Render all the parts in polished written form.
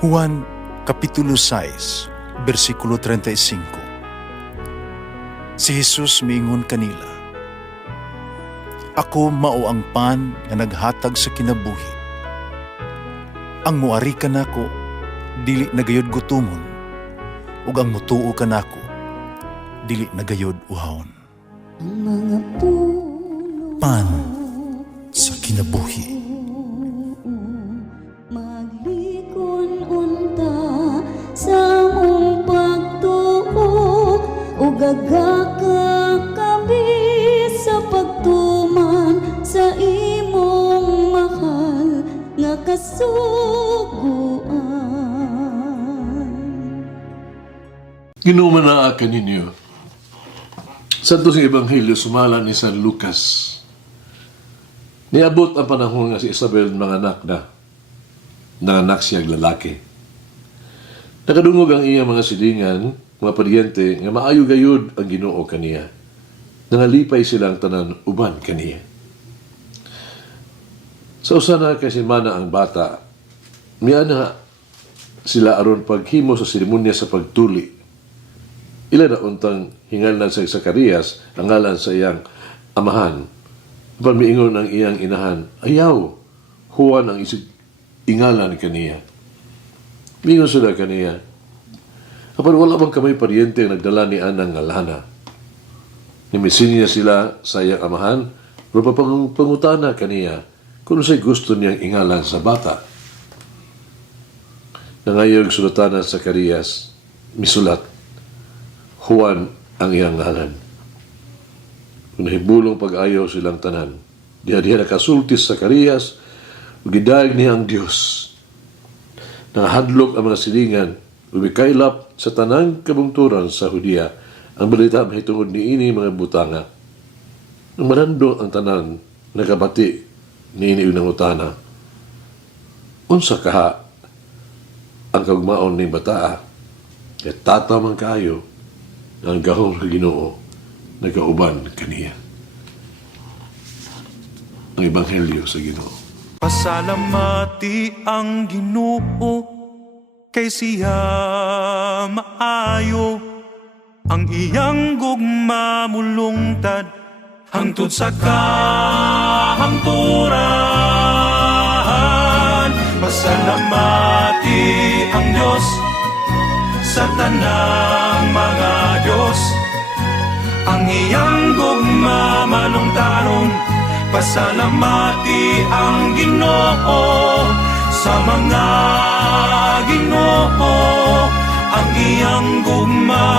Juan Kapitulo 6, versikulo 35. Si Jesus miingon kanila, "Ako mao ang pan nga naghatag sa kinabuhi. Ang muari kanako dili nagayod gutomon, ug ang mutuo kanako dili nagayod uhawon." Ang mga puno Pan sa kinabuhi. maglikon unta sa mong pagtuo ug gagaka kami sa pagtuman sa imong mahal nga kasuguan. Ginuman na akan ninyo. Sa sa Ebanghelyo, sumala ni San Lucas. Niabot ang panahon nga si Isabel manganak na. Nanganak siya lalaki. Nakadungog ang iya mga silingan, mga paryente, nga maayo gayud ang Ginoo kaniya. Nangalipay silang tanan uban kaniya. Sa usana kay simana ang bata, miya na sila aron paghimo sa seremonya sa pagtuli. Ila na untang hingalan sa Zacarias ang ngalan sa iyang amahan. Apan miingon ang iyang inahan, ayaw, Juan ang isig ingalan kaniya. Miingon sila kaniya. Apan wala bang kamay paryente ang nagdala ni anang ngalana. Nimisin niya sila sa iyang amahan, pero pangutana kaniya kung sa'y gusto niyang ingalan sa bata. Nangayog sulatan sa Zacarias, misulat, Juan ang iyang ngalan. Kung nahibulong pag-ayaw silang tanan, diha nakasultis sa Zacarias, gidayeg niya ang Diyos. Nahadlok ang mga silingan, umikailap sa tanang kabungturan sa Hudiya, ang balita mahitungod ni ini mga butanga. Nang marando ang tanan, nakabati ni ini unang utana. Unsa kaha ang kagmaon ni bataa, at tataw man kayo, ang gahong sa Ginoo, nagkauban kaniya. Ang Ebanghelyo sa Ginoo. Pasalamati ang Ginoo kay siya maayo, ang iyang gugma mulungtad hangtod sa kahangturan. Pasalamati ang Diyos sa tanang mga Diyos, ang iyang gugma malungtaron. Pasalamati ang Ginoo sa mga Ginoo, ang iyang gugma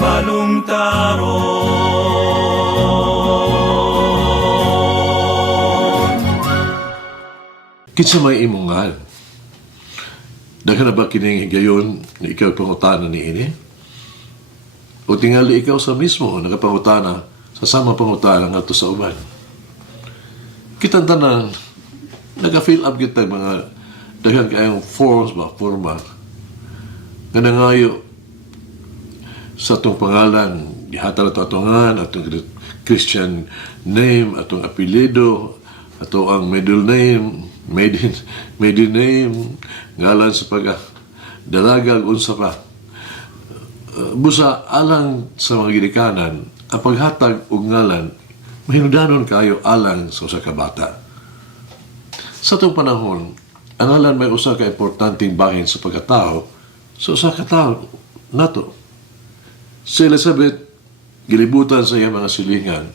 malungtaron. Kinsa may imungan? Daghan na ba kining higayon na ikaw pangutana ni ini? O tingali ikaw sa mismo nakapangutana sa sama pangutana nga to sa uban? Kitang tanan, naka-fill up kita mga daghang kayong forma nga nangayo sa atong pangalan, ihatag ato atongan, atong Christian name, atong apelido, ato ang middle name, maiden name, ngalan sa dalaga, unsa pa. Busa alang sa mga ginikanan, ang paghatag og ngalan, mahinudanon kayo alang sa usa ka bata. Sa itong panahon, ang ngalan may usa ka importanteng bahin sa pagkatao, sa usa ka tao nato. Si Elizabeth, gilibutan sa iyang mga silingan,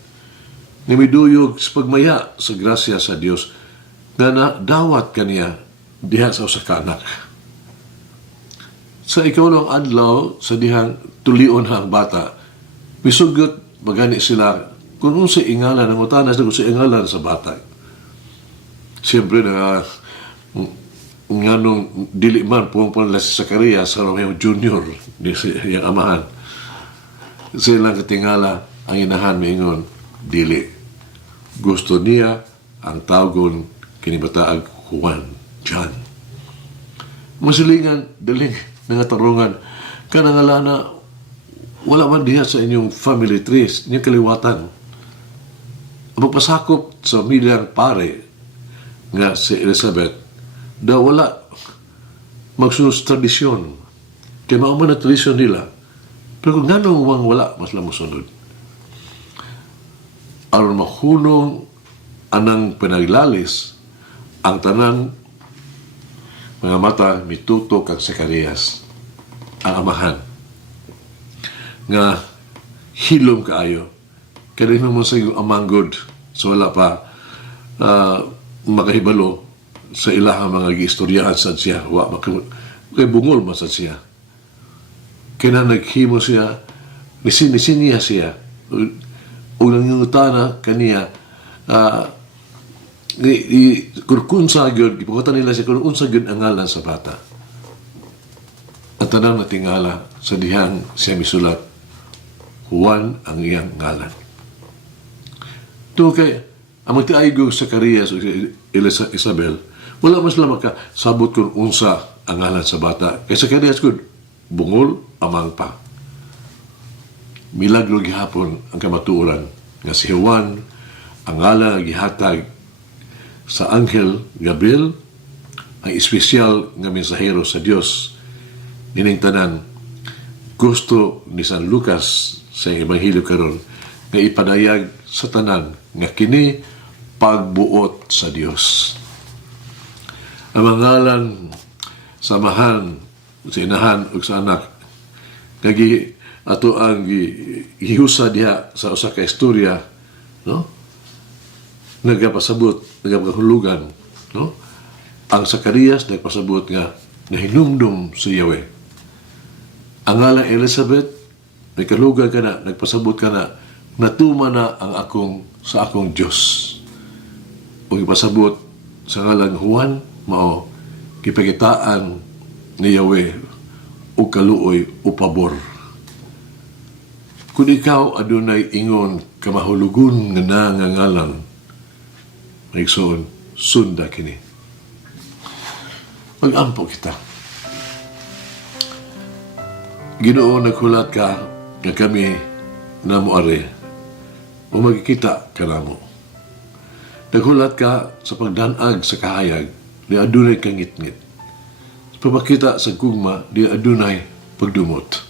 nimiduyog sa pagmaya sa grasya sa Dios nga dawat kaniya diha sa usa ka anak. Sa ikaw adlaw sa dihang tulion ang bata, misugot magani sila kung unsa ingalan ang utana sa kung sa ingalan sa bata. Siyempre na nganong dili man pumunta si Zacarias sa Romeo Jr. di siyang amahan. Silang katingala ang inahan miingon, dili. Gusto niya ang tawgon kinibataag Juan, John. Masilingan, daling nangatarungan, kanangalana, wala man diha sa inyong family trees, inyong kaliwatan. Ang pagpasakop sa milyang pare nga si Elizabeth, daw wala magsunod sa tradisyon. Kaya mauman na tradisyon nila. Pero kung ganong wala, mas lang musunod. Aron mahunong anang pinaglalis ang tanang mga mata mituto kang Zacarias, ang amahan, nga hilom kaayo. Kaya mo sa iyong amanggod, so wala pa makahibalo sa ilahang mga giistoryahan sa siya. Kaya bungol man sa siya. Kaya naghimo siya, niya siya, unang nangutana kaniya, kung sa gyud gipukutan nila siya kung unsa gyud ang ngalan sa bata. At tanang natingala sa dihang siya misulat, Juan ang iyang ngalan. Ito kay ang magtiaygog sa Zacarias o Isabel, wala mas lang makasabot kung unsa ang ngalan sa bata. Kay Zacarias gud bungol amang pa. Milagro gihapon ang kamatuoran nga si Juan ang ngalan nga gihatag sa Anghel Gabriel, ang espesyal nga mensahero sa Dios. Nining tanan, gusto ni San Lucas sa Ebanghelyo karon nga ipadayag sa tanan nga kini pagbuot sa Dios. Ang mangalan samahan sa inahan ug sa anak kagi ato ang gihusa diha sa usa ka istorya, no? Nagapasabot, nagapahulugan, no? Ang Zacarias nagpasabot nga nahinumdum sa Yahweh. Ang ngalang Elizabeth, nagkalugan ka na, nagpasabot ka na, natuma na ang sa akong Diyos. O ipasabot sa ngalang Juan, mao, kipagitaan ni Yahweh, o kaluoy, o pabor. Kung ikaw adunay ingon kamahulugon nga nangangalan, Nagsoon, sunda kini. Mag-ampo kita. Ginoo, naghulat ka nga kami na moare o magkikita ka na mo. Naghulat ka sa pagdanag sa kahayag di adunay kang ngit-ngit. Sa pagkita sa gugma di adunay pagdumot.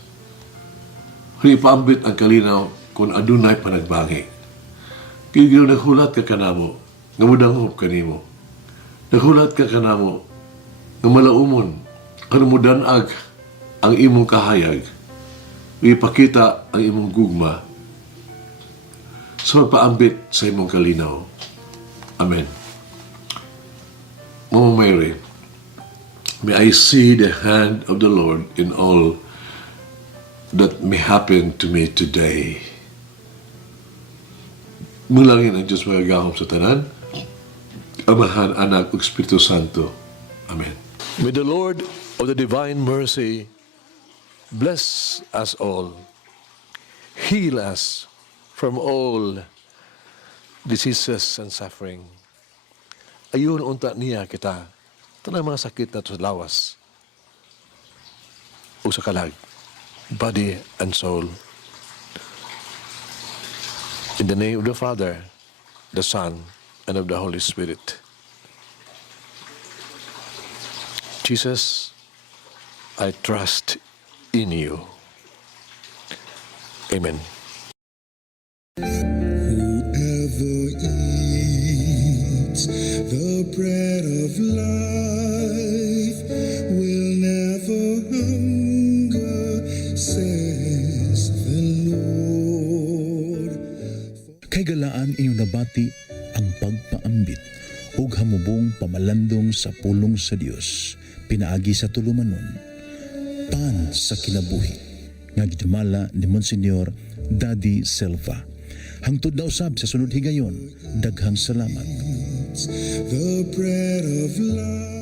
Huy paambit ang kalinaw kung adunay panagbangi. Ginoo, naghulat ka kanamo nga mudangop kanimo. Naghulat ka kanamo nga malaumon ano mudanag ang imong kahayag, ipakita ang imong gugma sa pagpaambit sa imong kalinaw. Amen. Mama Mary, may I see the hand of the Lord in all that may happen to me today. Mulangin ang Diyos magagahom sa tanan, Amahan, Anak, ug Espiritu Santo. Amen. May the Lord of the divine mercy bless us all, heal us from all diseases and suffering. Ayun unta niya kita, tanang mga sakit na sa lawas o sa kalag, body and soul. In the name of the Father, the Son, and of the Holy Spirit. Jesus, I trust in you. Amen. Whoever eats the bread of life will never hunger, says the Lord. Kay galaan inyong nabati ang pagpaambit ug hamubong pamalandong sa pulong sa Dios pinaagi sa tulumanon pan sa kinabuhi nga gidumala ni Monsignor Daddy Silva. Hangtod na usab sa sunod higayon, daghang salamat. The bread of life.